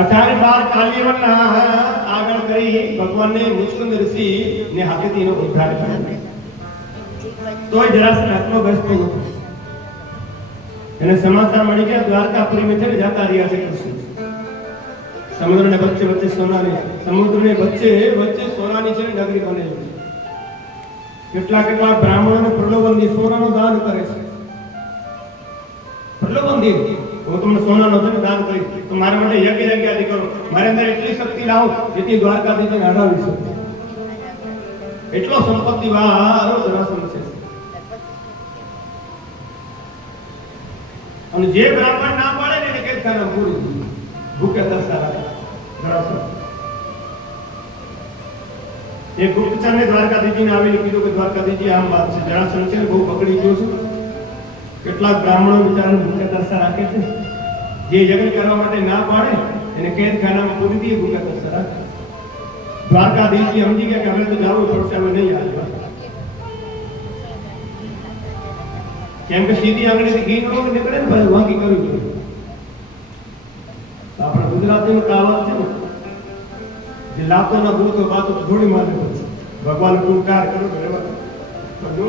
અઢારે બાર કાલિયવનના આગળ કરી ભગવાનને મુસ્કુંદ ઋષિ ને હાથેથી ઉદ્ધાર કર્યો. તોય જરાસંઘ આત્મગ્રસ્ત થયો એને સમાચાર મળી ગયા, દ્વારકાપુરી છે જતા રહ્યા છે કૃષ્ણ. સમુદ્રને વચ્ચે વચ્ચે સોનાની, સમુદ્રને વચ્ચે વચ્ચે સોનાની છે નગરી બને કેટલા કેટલા બ્રાહ્મણોને પ્રલોભનથી સોનાનું દાન કરે છે. પ્રલોભનથી હું તમને સોનાનો છે ને દાન કરી તો મારા માટે યજ્ઞ યજ્ઞાદિ કરો. મારે અંદર એટલી શક્તિ લાવો જેથી દ્વારકાધીશને હરાવી શકું. એટલો સંપત્તિ વાળો જરાસંઘ છે. અને જે બ્રાહ્મણ ના પાડે ને એને કેદ ખાના પૂરી ભૂખે તરસા રાખે જરાસંઘ એ ગુપ્તચરને દ્વારકાધીશજીને આવીને કીધું કે, દ્વારકાધીશજી, આમ વાત છે. જરાસંઘ છે ને બહુ પકડી ગયો છે. કેટલાક બ્રાહ્મણો બિચારાને ભૂખ્યા તરસા રાખે છે. જે યજ્ઞ કરવા માટે ના પાડે, એને કેદખાનામાં પૂરી દઈએ ભૂખ્યા તરસા રાખે. દ્વારકાધીશજી સમજી ગયા કે હવે તો જવું પડશે હવે નહીં આવ્યા કેમ કે સીધી આંગળીથી ઘી નો નીકળે ને ભાઈ, વાંકી કરવી જોઈએ આપણા ગુજરાતીનું કહાવત છે ને, જે લાતો ના ભૂતો વાતો થોડી મારે ભગવાન ગુણકાર કરો તો રહેવા તો જો.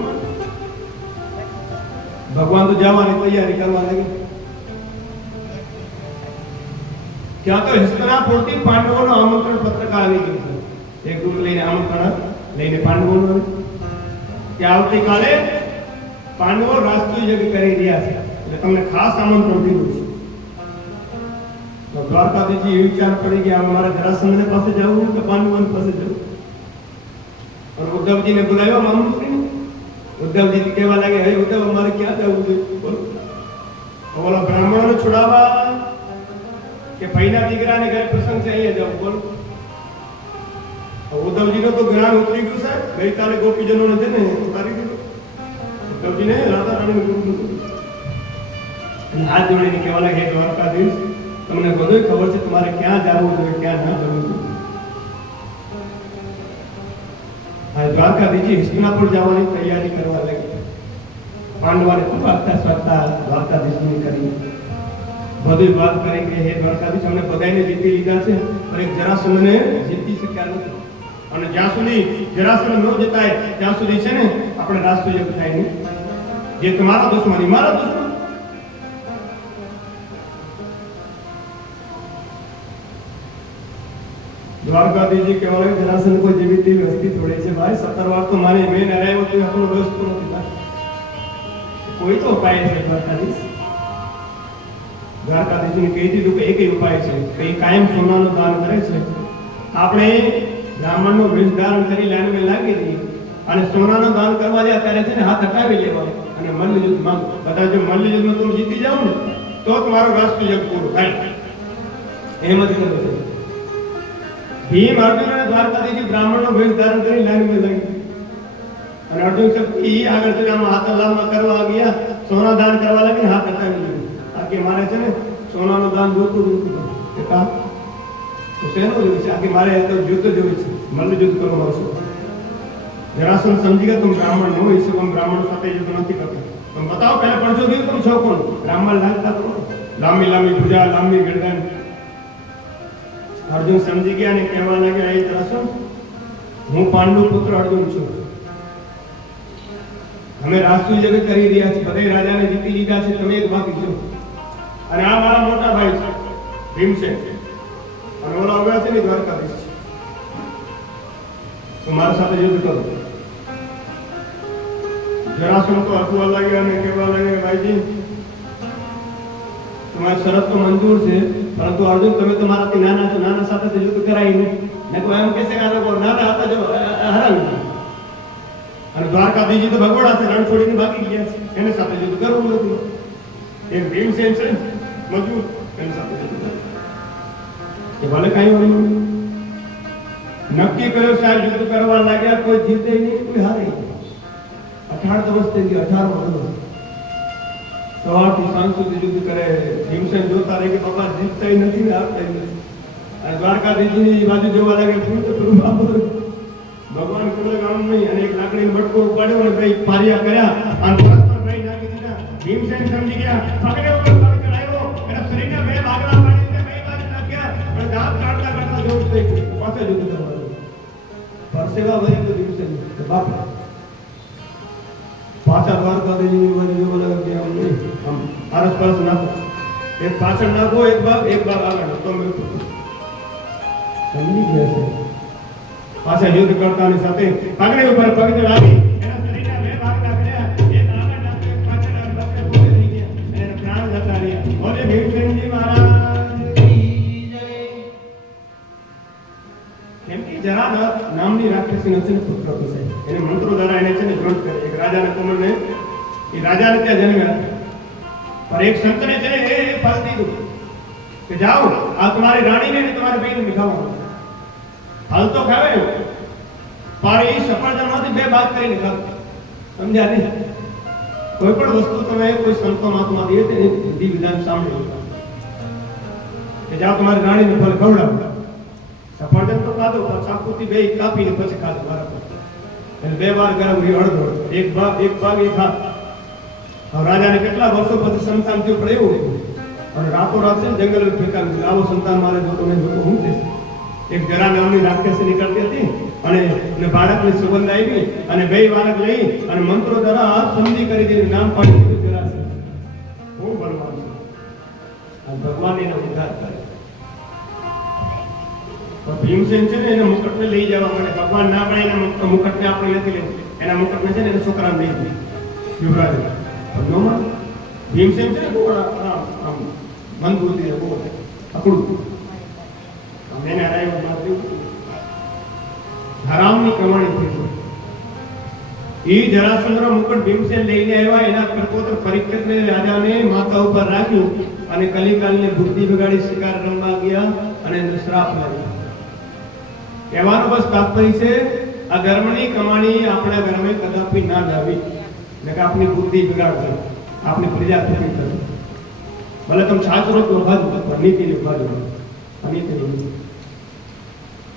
ભગવાન તો જવાની તૈયારી કરવા લાગી ત્યાં તો હસ્તનાપુરથી પાંડવોનો આમંત્રણ પત્રક આવી ગયો. એક ગ્રુપ લઈને આમંત્રણ લઈને પાંડવોનો. કે આવતીકાલે પાંડવો રાષ્ટ્રીય યજ્ઞ કરી રહ્યા છે એટલે તમને ખાસ આમંત્રણ દીધું છે તો દ્વારકાધીજી એ વિચાર કરી કે મારે જરાસંઘને પાસે જવું કે પાંડવોની પાસે જવું અને ઉદ્ધવજીને બોલાવ્યા મામુત્રીને ઉદ્ધવજી કહેવા લાગે, હે ઉદ્ધવ અમારે ક્યાં જવું જોઈએ બોલો. ઓલા બ્રાહ્મણોને છોડાવવા કે ભાઈના દીકરાને ઘરે પ્રસંગ છે, અહીંયા જવું. બોલો. ઉદ્ધવજીનો તો જ્ઞાન ઉતરી ગયું સાહેબ. ગઈકાલે ગોપીજનોને છે ને ઉતારી દીધું. ઉદ્ધવજીને રાધા ગુરુ નહોતું. હાથ જોડીને કહેવા લાગે દ્વારકાધીશ, તમને બધું ખબર છે તમારે ક્યાં જવું જોઈએ ક્યાં ના જવું જોઈએ આ દ્વારકાધીશજી હસ્તિનાપુર જવાની તૈયારી કરવા લાગી. પાંડવાને આગતા સ્વાગતા દ્વારકાધીશની કરી. બધી વાત કરી કે, હે દ્વારકાધીશ અમને બધાને જીતી લીધા છે એક જરાસંઘને જીતી શક્યા નથી. અને જ્યાં સુધી જરાસંઘ ન જતા ત્યાં સુધી છે ને, આપણે રાષ્ટ્રીય થાય નહીં. જે તમારા દુશ્મન મારા દુશ્મન દ્વારકાધીશજી કહેવા જરાસન કોઈ જીવિત તેવી હસ્તી થોડી છે. ભાઈ, સત્તર વાર તો મારી મેં હરાયો તો આપણો બસ નથી કોઈ તો ઉપાય છે દ્વારકાધીશ દ્વારકાધીશને કહી દીધું કે એક ઉપાય છે કે એ કાયમ સોનાનું દાન કરે છે. આપણે બ્રાહ્મણનો વેશ ધારણ કરી લાઈનમાં લાગી દઈએ અને સોનાનું દાન કરવા જાય ત્યારે છે ને હાથ હટાવી લેવાનો. અને મલ્લ યુદ્ધ માંગ બધા જો મલ્લયુદ્ધમાં તું જીતી જાઉં ને, તો તમારો રાષ્ટ્રીય યુદ્ધ પૂરું થાય. એમ જ ભીમ અર્જુન અને દ્વારકાધીશજી બ્રાહ્મણનો વેશ ધારણ કરી લાઈનમાં લાગી અને અર્જુન શક્તિ આગળ જઈને આમાં હાથ લાંબા કરવા ગયા, સોના દાન કરવા લાગીને હાથ હટાવી લીધું. આ કે મારે છે ને સોનાનું દાન જોતું જોતું કે તો શેનું જોયું છે? આ કે મારે તો યુદ્ધ જોયું છે. મલ્લ યુદ્ધ કરવા આવશે જરાસન સમજી ગયા તું બ્રાહ્મણ ન હોય શકો બ્રાહ્મણ સાથે યુદ્ધ નથી કરતા. તમે બતાવો પહેલા પડશો દીધું તમે છો કોણ? બ્રાહ્મણ લાગતા કરો લાંબી લાંબી ભુજા લાંબી ગરદન અર્જુન સમજી ગયા અને કહેવા લાગ્યા, એ જરાસંઘ હું પાંડુ પુત્ર અર્જુન છું. અમે રાષ્ટ્રીય જગત કરી રહ્યા છીએ બધે રાજાને જીતી લીધા છે, તમે એક બાકી છો. અને આ મારા મોટા ભાઈ છે, ભીમસેન. અને ઓલા આવ્યા છે ને દ્વારકાધીશ છે. તો મારા સાથે યુદ્ધ કરો. જરાસંઘ તો હસવા લાગ્યા અને કહેવા લાગ્યા, ભાઈજી તમારી શરત તો મંજૂર છે, પરંતુ અર્જુન તમે તો મારાથી નાના છો, નાના સાથે તો યુદ્ધ કરાય નહીં કોઈ એમ કહેશે કે આ લોકો નાના હતા જો હરાવી. અને દ્વારકાધીશજી તો ભગવાડા છે રણ છોડીને ભાગી ગયા છે એને સાથે યુદ્ધ કરવું નથી એ ભીમસેન છે મજૂર, એની સાથે યુદ્ધ કરવું. કે ભલે કાંઈ હોય. નક્કી કર્યો સાહેબ, યુદ્ધ કરવા લાગ્યા, કોઈ જીતે નહીં, કોઈ હારે અઠાર દિવસ થઈ ગયા અઢાર વર્ષ સવારથી સાંજ સુધી જુદી કરે. ભીમસેન જોતા રહે કે બાપા જીતતા નથી ને આપતા નથી. અને દ્વારકાધીશની બાજુ જોવા લાગે પૂર્ણ ભગવાન કુલે ગામ નહીં, અને એક લાકડીનો બટકો ઉપાડ્યો અને ભાઈ પારિયા કર્યા. અને ભાઈ ભીમસેન સમજી ગયા. પકડ્યો બે ભાગલા પાડીને બે અને દાંત કાઢતા કાઢતા જોર થઈ ગયું. પાસે ભરી તો ભીમસેન. પાછા દ્વારકાધીશની બાજુ જોવા લાગે કે આમ નહીં. આરસ પરસ નાખો એક પાછળ નાખો એક ભાગ એક ભાગ આગળ તો સમજી ગયા છે? પાછા યુદ્ધ કરતાની સાથે પાઘડી ઉપર પગને લાવી જરા નામની રાક્ષસી નથી પુત્ર એને મંત્રો દ્વારા એને છે ને ગ્રંથ કરે એ રાજાને ત્યાં જન્મ્યા. પર એક સંતને છે ને એ ફળ દીધું કે જાઓ, આ તમારી રાણીને તમારા બેન ખાવાનું હાલ તો ખાવે પર એ સફળતામાંથી બે ભાગ કરીને ખાવ. સમજ્યા નહીં? કોઈ પણ વસ્તુ તમે કોઈ સંતો મહાત્મા દે તેની વિધિ વિધાન સાંભળ્યું કે જાઓ, તમારી રાણીને ફળ ખવડાવો. સફરજન તો ખાધો, પણ ચાકુથી બે કાપીને પછી ખાધું બરાબર એટલે બે વાર ગરમ અડધો એક ભાગ એક ભાગ, એક હાથ. રાજાને કેટલા વર્ષો પછી સંતાન થયું પણ એવું નહીં. અને રાતો રાત છે જંગલ દીધું. આવો સંતાન મારે જો તમે જોતો હું થઈશ. એક જરા નામની રાક્ષસી નીકળતી હતી અને અને બાળકની સુગંધ આવી અને બે બાળક લઈ અને મંત્રો દ્વારા સમજી કરી દીધું. નામ પાડી દીધું જરા છે હું બનવાનું આ ભગવાન એનો ઉદ્ધાર કરે. ભીમસેન છે ને એના મુકટને લઈ જવા માટે ભગવાન ના પડે એના મુક- મુકટને આપણે નથી લેવું. એના મુકટને છે ને એના છોકરાને લઈ દીધું યુવરાજ ભગવાન ભીમસેન છે બહુ આમ આમ મન બુદ્ધિ બહુ અકડું હરાવ્યો બાપ જેવું. હરામની કમાણી થઈ. એ જરાસંદ્ર મુકટ ભીમસેન લઈને આવ્યા, એના પ્રપોત્ર પરીક્ષિતને રાજાને માથા ઉપર રાખ્યું અને કલિકાલને બુદ્ધિ બગાડી શિકાર રમવા ગયા અને શ્રાપ લાગ્યો કહેવાનો બસ તાત્પર્ય છે, આ ધર્મની કમાણી આપણા ઘરમે કદાપી ના જાવી કે આપની બુદ્ધિ બગાડશે આપની પ્રજા તૂટી થશે ભલે તમે છાત્રો તો ભાજુ પણ નીતિની ભાજુ અનિતિ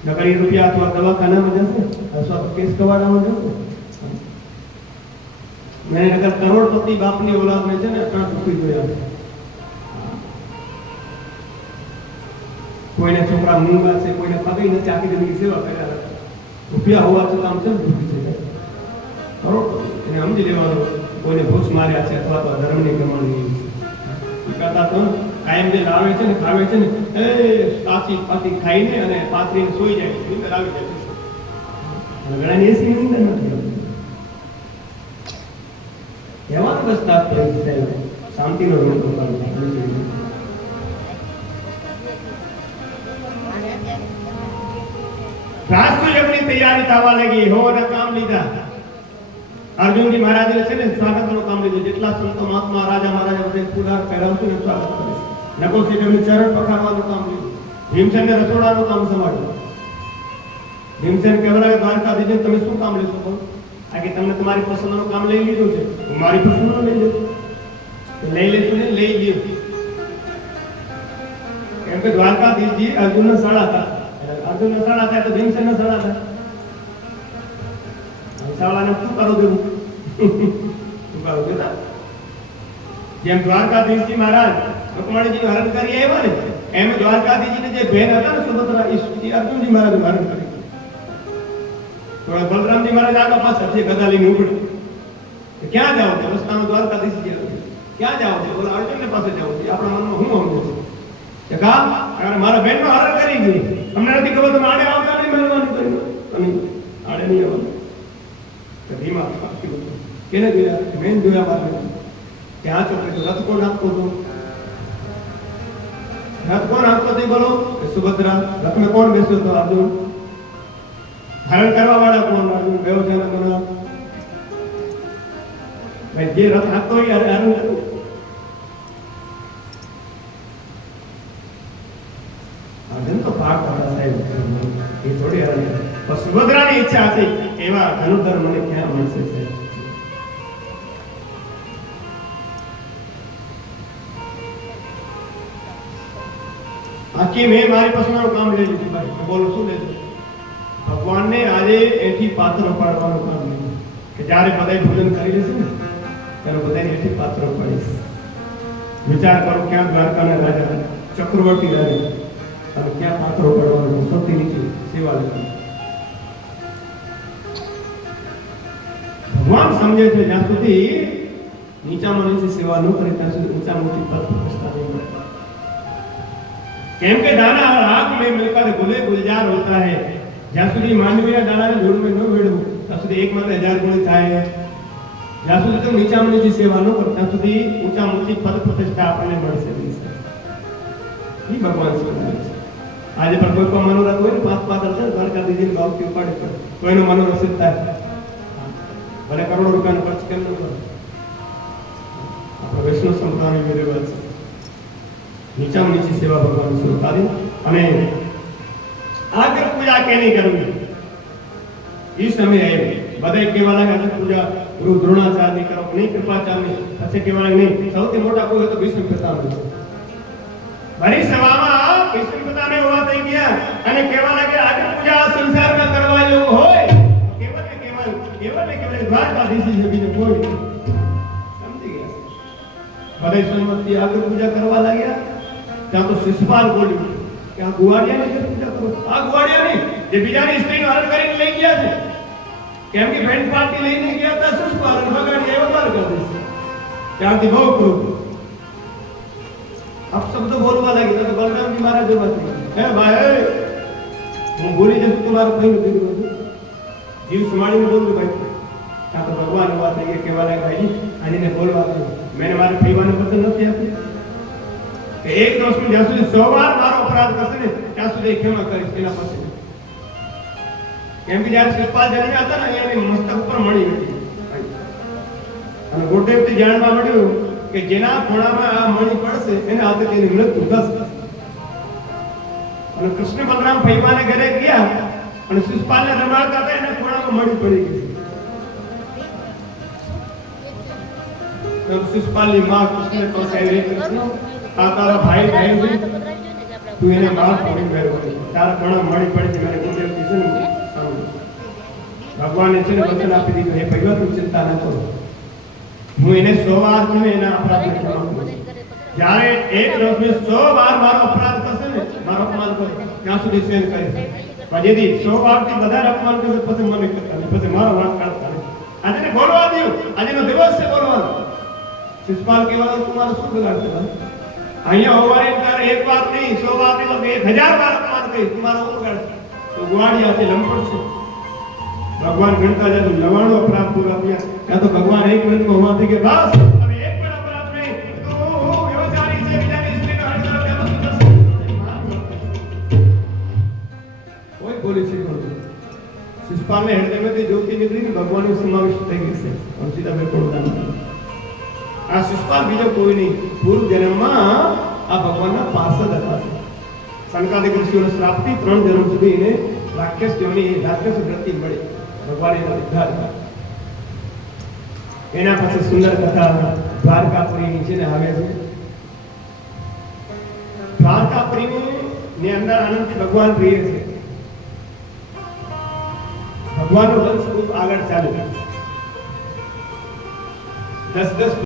નકરી રૂપિયા અથવા દવાખાનામાં જશે અથવા કેસ કવાડામાં જશે. મેં નગર કરોડપતિ બાપની ઓલાદને છે ને અટાણ દુઃખી જોયા કોઈને છોકરા મૂંગા છે, કોઈને પગે નથી, આખી જિંદગી સેવા કર્યા રૂપિયા હોવા છતાં આમ છે ને દુઃખી છે કરોડપતિ. એને સમજી લેવાનું, કોઈને ભૂસ માર્યા છે અથવા તો ધર્મની એ કરતા તો, કાયમ જે લાવે છે ને, ખાવે છે ને, એ પાછી પાછી ખાઈને અને પાથરીને સૂઈ જાય નીંદર આવી જાય. ઘણાની એસી નીંદર નથી છે સાહેબ. શાંતિનો રોગ કરવાનો. રાષ્ટ્ર તૈયારી થવા લાગી. હોવાના કામ લીધા. અર્જુનજી મહારાજે છે ને સ્વાગતનું કામ લીધું. જેટલા સંતો મહાત્મા, રાજા મહારાજા બધે પુરાર પહેરાવતું ને સ્વાગત કરે નકો સિદ્ધનું ચરણ પકડવાનું કામ લીધું. ભીમસેનને રસોડાનું કામ સંભાળ્યું. ભીમસેન કહેવાય, દ્વારકાધીશને તમે શું કામ લેશો કહો? આ કે તમને તમારી પસંદનું કામ લઈ લીધું છે. મારી પસંદનું લઈ લીધું લઈ લેશું ને, લઈ લીધું કેમ કે દ્વારકાધીશજી અર્જુનના સળા હતા. અર્જુનના સળા હતા તો ભીમસેનના સળા હતા. હંસાવાળાને શું કરો દેવું. શું કરો દેતા જેમ દ્વારકાધીશજી મહારાજ રૂકમણીજીનું હરણ કરી આવ્યા ને, એમ દ્વારકાધીશજીને જે બહેન હતા ને સુભદ્રા અર્જુનજી મહારાજ હરણ કરી થોડા બલરામજી મહારાજ આગળ પાછળ છે ગદા લઈને ઉપડે. ક્યાં જાઓ છો? રસ્તાનો દ્વારકાધીશજી આવે. ક્યાં જાઓ છો? બોલા, અર્જુનને પાસે જાઓ છો. આપણા મનમાં હું સમજો છું? કે કા અગર મારા હરણ કરી ગયું અમને નથી ખબર તમે આડે આવતા નહીં મહેરબાની કરી આડે નહીં આવવાનું ધીમા બધું. કેને જોયા મેન જોયા બાદ ત્યાં ચોકડી તો રથ કોણ આપતો હતો? રથ કોણ આપતો તે બોલો? સુભદ્રા. રથમાં કોણ બેસ્યો હતો અર્જુન ધારણ કરવા વાળા કોણ અર્જુન ગયો જે રથ આપતો એ અર્જુન તો ભાગ વાળા સાહેબ. એ થોડી પણ સુભદ્રાની ઈચ્છા હતી એવા ધનુધર મને ક્યાં મળશે સાહેબ આખી મેં મારી પસંદનું કામ લઈ લીધું ભાઈ તો બોલો શું લેજો ભગવાનને આજે એથી પાત્ર પાડવાનું કામ લીધું કે જ્યારે બધાય ભોજન કરી લેશે ને ત્યારે બધાને એથી પાત્ર પાડીશ વિચાર કરો ક્યાં દ્વારકાના રાજા ચક્રવર્તી રાજા અને ક્યાં પાત્રો પાડવાનું સૌથી નીચે સેવા લેવાની ભગવાન સમજે છે, જ્યાં સુધી નીચા માણસની સેવા ન કરે, ત્યાં સુધી ઊંચા મોટી પદ પ્રતિષ્ઠા નહીં મળે. કેમ કે દાના રાગ મેં મિલકત ગુલે ગુલજાર હોતા હે. જ્યાં સુધી માનવીના દાણાને ધૂળમાં ન વેડવું, ત્યાં સુધી એક માત્ર હજાર ગુણી થાય. જ્યાં સુધી તમે નીચા માણસની સેવા ન કરો, ત્યાં સુધી ઊંચા મોટી પદ પ્રતિષ્ઠા આપણને મળશે ભગવાન આજે પણ કોઈ પણ મનોરથ હોય ને, પાંચ પાંચ અડચણ દ્વારકા દીજીને ભાવથી ઉપાડે પણ કોઈનું મનોરથ થાય. ભલે કરોડો રૂપિયાનો ખર્ચ કેમ ન આપણો વૈષ્ણવ સંપ્રદાયનો રિવાજ છે. નીચામાં નીચી સેવા ભગવાન સ્વીકારી અને આગળ પૂજા કેની કરવી એ સમય આવ્યો બધા કેવા લાગ્યા આગળ પૂજા, ગુરુ દ્રોણાચાર્યની કરો. નહીં, કૃપાચાર્યની. પછી કેવા લાગે નહીં, સૌથી મોટા કોઈ હોય તો ભીષ્મ પિતામહ ભરી સભામાં ભીષ્મ પિતાને ઊભા થઈ ગયા અને કેવા લાગે આગળ પૂજા સંસારમાં કરવા જેવું હોય. તો કેવલ ને કેવલ કેવલ ને કેવલ દ્વારકાધીશ છે બીજું કોઈ નહીં. સમજી ગયા બધા સંમતિ આગળ પૂજા કરવા લાગ્યા ત્યાં તો શિષપાલ બોલ્યું કે આ ગુવાડિયાની કેમ પૂજા કરો આ ગુવાડિયાની જે બીજાની સ્ત્રીનો હરણ કરીને લઈ ગયા છે કેમ કે બેન્ડ પાર્ટી લઈને ગયા હતા શિષપાલ અને બગાડી એવો બાર કરી દીધો ત્યારથી બહુ ક્રોધ આપ શબ્દો બોલવા લાગી તો બલરામજી મારા જેવા થઈ હે ભાઈ હું ભૂલી જશું તમારું કઈ દીધું હતું જીવ સમાડીને બોલવું ભાઈ ત્યાં તો ભગવાન થઈ ગયા કહેવા લાગે ભાઈ આને બોલવા દો મેં મારે પીવાનું પસંદ નથી આપ્યું. કે એક દોષનું જ્યાં સુધી સો વાર મારો અપરાધ કરશે ને, ત્યાં સુધી ક્ષમા કરીશ, એના પછી. કેમ કે જ્યારે શિષપાલ જન્મ્યા હતા ને એની મસ્તક ઉપર મળી હતી. અને ગુરુદેવથી જાણવા મળ્યું કે જેના ખૂણામાં આ મણી પડશે, એને હાથે તેની મૃત્યુ થશે. અને કૃષ્ણ બલરામ ભૈવાને ઘરે ગયા અને શિષપાલને રમાડતા હતા, એને ખોળામાં મળી પડી ગઈ. શિષપાલની માં કૃષ્ણને પહોંચાડી કૃષ્ણ આ તારા ભાઈ બહેન છે. તું એને માફ કરી ગયો તારા ઘણા મળી પડી છે મને ગુરુદેવ કીધું. ભગવાને છે ને વચન આપી દીધું. હે ભૈવા તું ચિંતા ન કરો. હું એને સો વાર કહું એના અપરાધ ક્ષમા એક રસ સો વાર મારો અપરાધ કરશે ને, મારો અપમાન કરે. ત્યાં સુધી સહન કરે પણ જેથી બધા કહ્યું અપમાન કરશે પછી મને કરતા પછી મારો વાંક કાઢતા આજે બોલવા દઉં આજનો દિવસ છે બોલવાનો. શિષપાલ કહેવાનો, તમારો શું બગાડ છે અહીંયા હોવાને તારે એક વાત નહીં સો વાત નહીં એક હજાર વાર અપમાન કરી, તમારો શું બગાડશે તો ગુવાડિયાથી લંપટ છે. ભગવાન ગણતા જાય તો નવાણું અપરાધ પૂરા થયા. ત્યાં તો ભગવાન એક મિનિટમાં હોવાથી કે, બસ ભગવાનનો સમાવેશ થઈ ગઈ છે. સીધા આ શિષપાલ બીજો કોઈ નહીં. પૂર્વ જન્મમાં આ ભગવાનના પાર્ષદ હતા. શંકાદિક ઋષિઓને શ્રાપથી ત્રણ જન્મ સુધી એને રાક્ષસ જેવની રાક્ષસ વૃત્તિ મળી. ભગવાન એના ઉદ્ધાર. એના પાસે સુંદર કથા દ્વારકાપુરી નીચેને આવે છે. દ્વારકાપુરીની અંદર આનંદથી ભગવાન રહે છે. ભગવાનનો વંશ ખૂબ આગળ ચાલે દસ દસ